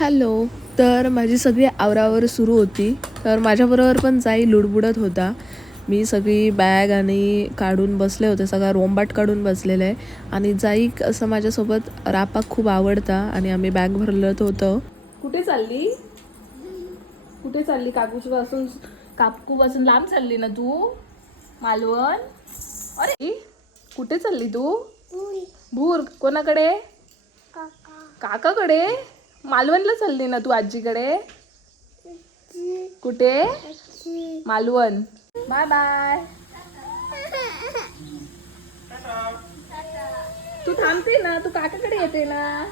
Hello. तर माझी सगळी आवरावर सुरू होती. तर माझ्याबरोबर पण जाई लुडबुडत होता. मी सगळी बॅग आणि काढून बसले होते. सगळा रोंबाट काढून बसलेलं आहे. आणि जाई असं माझ्यासोबत रापाक खूप आवडता आणि आम्ही बॅग भरलत होतं. कुठे चालली? कुठे चालली? काकूची पासून काकू पासून लांब चालली ना तू? मालवण? अरे कुठे चालली तू? भूर कोणाकडे? काकाकडे? मालवणला चालली ना तू आजीकडे? कुठे? मालवण. बाय बाय तू थांबते ना तू काकाकडे येते ना.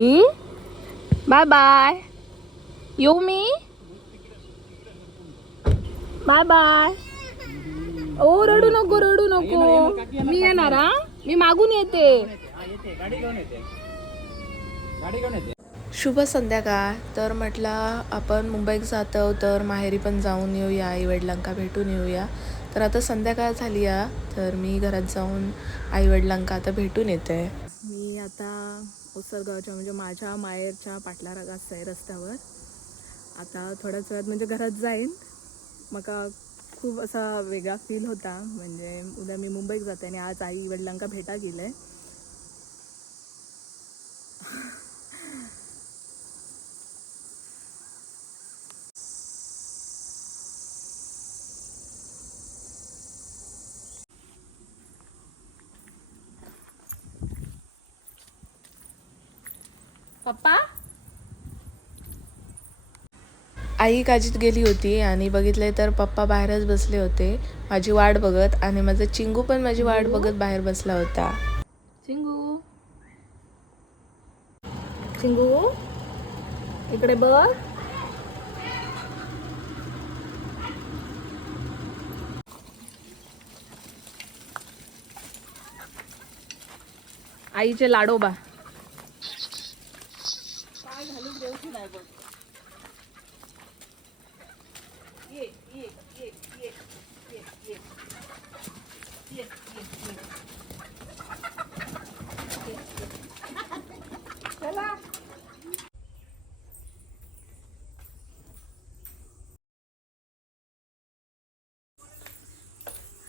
बाय बाय येऊ मी? बाय बाय ओ रडू नको रडू नको. मी येणार हा? मी मागून येते. शुभ संध्याकाळ. तर म्हटलं आपण मुंबईत जातो तर माहेरी पण जाऊन येऊया आई वडिलांका भेटून येऊया. तर आता संध्याकाळ झाली या तर मी घरात जाऊन आई वडिलांका आता भेटून येते. मी आता उसरगावच्या म्हणजे माझ्या माहेरच्या पाटला रागात आहे रस्त्यावर. आता थोड्याच वेळात म्हणजे घरात जाईन. मका खूप असा वेगळा फील होता. म्हणजे उद्या मी मुंबईत जाते आणि आज आई वडिलांका भेटा गेलं. आहे पप्पा? आई काजीत गेली होती आणि बघितले तर पप्पा बाहेरच बसले होते. माझी वाट बघत आणि माझा चिंगू पण माझी वाट बघत बाहेर बसला होता. चिंगू? चिंगू? इकडे बघ. आईचे लाडोबा.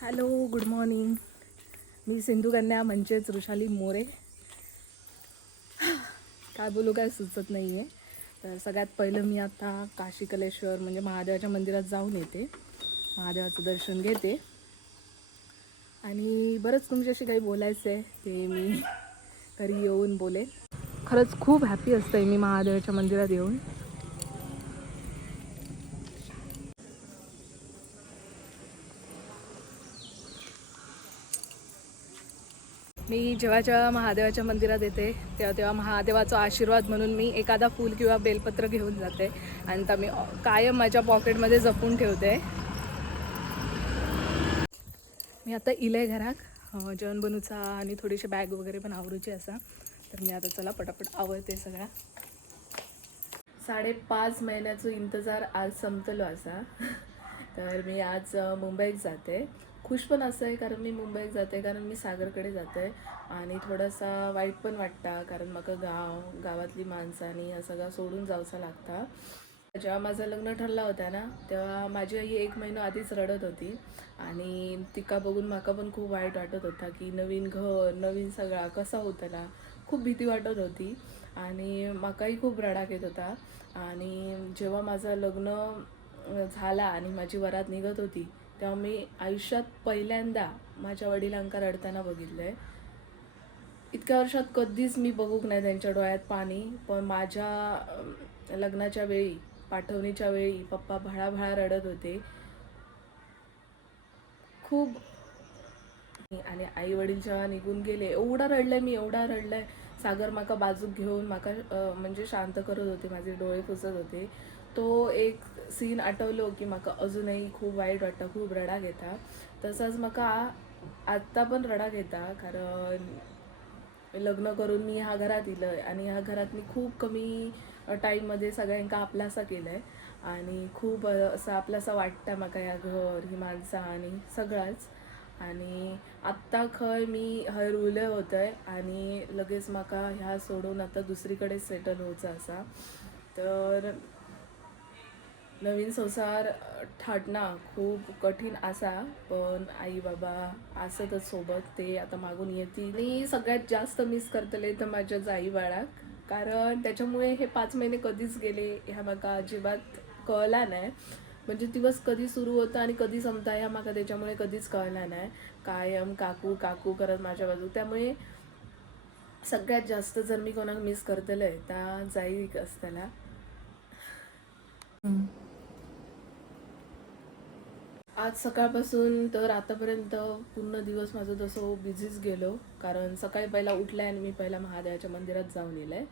हॅलो गुड मॉर्निंग मी सिंधू कन्या म्हणजेच वृषाली मोरे. काय बोलू काय सुचत नाही आहे तर सगळ्यात पहिलं मी आता काशी कलेश्वर म्हणजे महादेवाच्या मंदिरात जाऊन येते. महादेवाचं दर्शन घेते. आणि बरंच तुमच्याशी काही बोलायचं आहे ते मी घरी येऊन बोले खरंच खूप हॅपी असते मी महादेवाच्या मंदिरात येऊन. मी जेव्हा जेव्हा महादेवाच्या मंदिरात येते तेव्हा तेव्हा महादेवाचा आशीर्वाद म्हणून मी एखादा फूल किंवा बेलपत्र घेऊन जाते. आणि तर मी कायम माझ्या पॉकेटमध्ये जपून ठेवते. मी आता इले घराक जेवण बनूचा आणि थोडीशी बॅग वगैरे पण आवरूची असा. तर मी आता चला पटापट आवडते सगळ्या साडेपाच महिन्याचं इंतजार आज संपतलो असा. तर मी आज मुंबईत जाते. खुश पण असं आहे कारण मी मुंबईत जाते कारण मी सागरकडे जाते आणि थोडासा वाईट पण वाटता कारण म्हाका गाव गावातली माणसं आणि ह्या सगळं सोडून जावचा लागता. जेव्हा माझं लग्न ठरला होता ना तेव्हा माझी आई एक महिना आधीच रडत होती आणि तिका बघून माका पण खूप वाईट वाटत होता की नवीन घर नवीन सगळा कसा होतला खूप भीती वाटत होती आणि माकाही खूप रडाक येत होता आणि जेव्हा माझं लग्न झाला आणि माझी वरात निघत होती तेव्हा मी आयुष्यात पहिल्यांदा माझ्या वडिलांका रडताना बघितलं आहे इतक्या वर्षात कधीच मी बघूक नाही त्यांच्या डोळ्यात पाणी पण माझ्या लग्नाच्या वेळी पाठवणीच्या वेळी पप्पा भळाभळा रडत होते. खूप आणि आई वडील जेव्हा निघून गेले एवढा रडलंय मी एवढा रडलंय. सागर माका बाजूक घेऊन माका म्हणजे शांत करत होते माझे डोळे पुसत होते. तो एक सीन आठवलो की माका अजूनही खूप वाईट वाटतं खूप रडाक येता तसंच म्हाका आत्ता पण रडाक येता कारण लग्न करून मी ह्या घरात इलंय आणि ह्या घरात मी खूप कमी टाईममध्ये सगळ्यांका आपलासा केलंय. आणि खूप असं आपलासा वाटतं म्हाका ह्या घर ही माणसां आणि सगळाच. आणि आत्ता खंय मी हय रुले होतंय आणि लगेच म्हाका ह्या सोडून आता दुसरीकडे सेटल होवचं आसा तर नवीन संसार थाटणं खूप कठीण असा पण आई बाबा असतच सोबत ते आता मागून येतील. मी सगळ्यात जास्त मिस करतले तर माझ्या जाई बाळाक. कारण त्याच्यामुळे हे पाच महिने कधीच गेले ह्या माका अजिबात कळला नाही. म्हणजे दिवस कधी सुरू होता आणि कधी संपता ह्या माका त्याच्यामुळे कधीच कळला नाही. कायम काकू काकू करत माझ्या बाजू. त्यामुळे सगळ्यात जास्त जर मी कोणाक मिस करतले तर जाई असताना. आज सकाळपासून तर आतापर्यंत पूर्ण दिवस माझं तसं बिझीच गेलो कारण सकाळी पहिला उठलाय आणि मी पहिला महादेवाच्या मंदिरात जाऊन आहे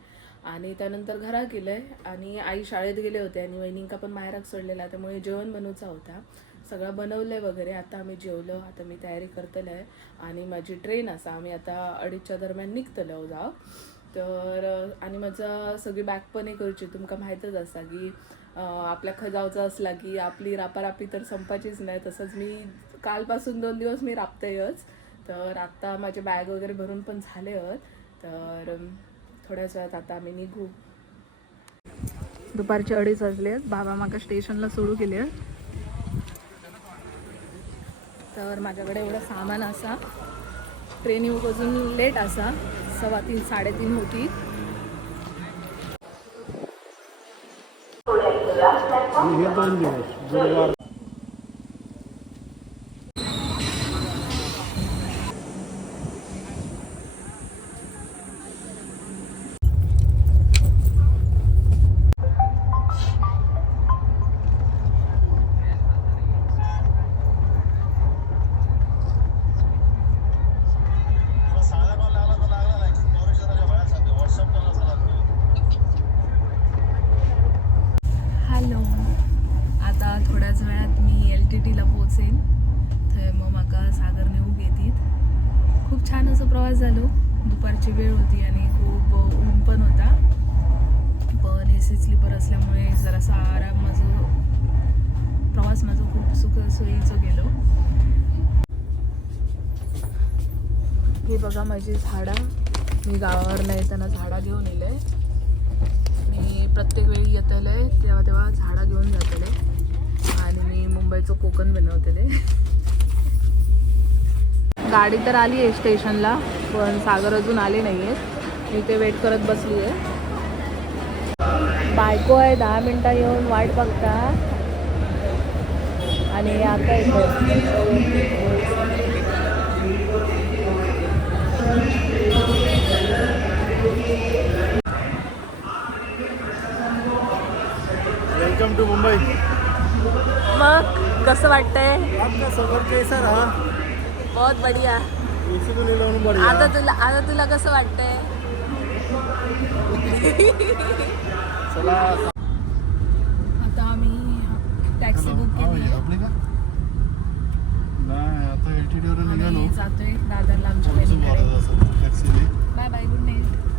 आणि त्यानंतर घरात गेलंय आणि आई शाळेत गेले होते आणि वहिनींका पण माहेरात सोडलेला त्यामुळे जेवण बनवचा होता. सगळं बनवलंय वगैरे आता आम्ही जेवलो आता मी तयारी करतलंय आणि माझी ट्रेन असा आम्ही आता अडीचच्या दरम्यान निघतलो जाव तर आणि माझं सगळी बॅग पण हे तुमका माहीतच असा की आपल्या खजावचा असला की आपली रापारापी तर संपाचीच नाही. तसंच मी कालपासून दोन दिवस मी राबतेयच. तर आत्ता माझे बॅग वगैरे भरून पण झाले आहेत. तर थोड्याच वेळात आता आम्ही निघू. दुपारचे अडीच वाजले आहेत. बाबा माका स्टेशनला सोडू केले तर माझ्याकडे एवढं सामान असा. ट्रेन येऊ अजून लेट असा. सव्वा तीन साडेतीन होती. हे दोन दिवस गुरुवार खूप छान असं प्रवास झालो. दुपारची वेळ होती आणि खूप ऊन पण होता. पण ए सी स्लीपर असल्यामुळे जरासा आराम माझं प्रवास माझा खूप सुख सोयीचं गेलो. हे बघा माझी झाडं. मी गावावर येताना झाडा घेऊन येले मी प्रत्येक वेळी येतले तेव्हा तेव्हा झाडं घेऊन जातले. आणि मी मुंबईचं कोकण बनवतेले. गाडी तर आली आहे स्टेशनला पण सागर अजून आले नाही आहेत मी ते वेट करत बसली आहे बायको आहे दहा मिनटं येऊन वाट बघता. आणि आता येतो. वेलकम टू मुंबई मग कसं वाटतंय? आपका सफर कैसा रहा? बहुत बढिया। आता तुला आता तुला कसं वाटतंय? आता आम्ही टॅक्सी बुक केली आता एल टी डीवर निघालो. जातोय दादरला आमच्या बाय बाय गुड नाईट